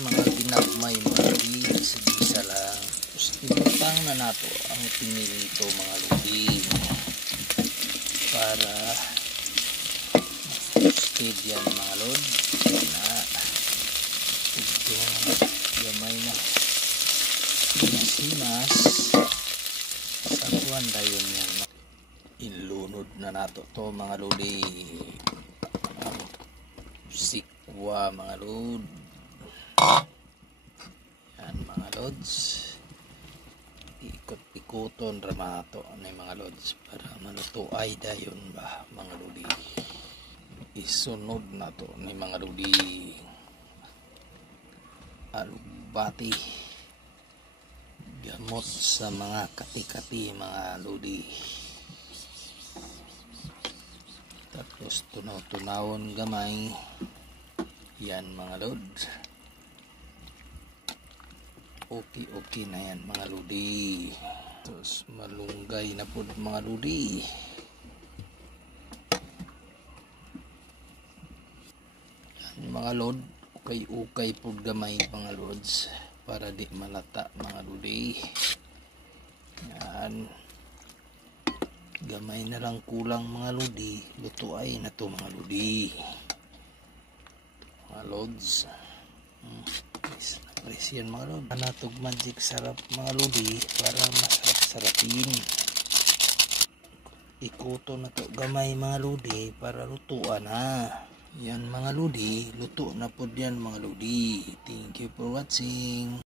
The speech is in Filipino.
mga ginagmay mga lodi, isa lang. Tapos ibutang na nato ang pinilito mga lodi para stead yan mga lod na tigong gamay na sinas sa kuwan dayon yan. Ilunod na nato to mga lodi ang sikwa mga lod. Yan mga lods, ikot-ikoton ramato na mga lods para maluto ay dayon ba mga lodi. Isunod na to ni mga lodi alugbati, gamot sa mga kati-kati mga lodi. Tapos tunaw-tunawon gamay yan mga lod. Okay na yan mga lodi. Tapos malunggay na po mga lodi. Yan mga lod, ukay po gamay mga lods para di malata mga lodi. Yan, gamay na lang kulang mga lodi, luto ay na to mga lodi. Mga lods, na-press yan mga lodi. Natog magic sarap mga lodi para masarap-sarapin. Ikuto na to gamay mga lodi para lutuan na. Yan mga lodi, luto na po yan mga lodi. Thank you for watching.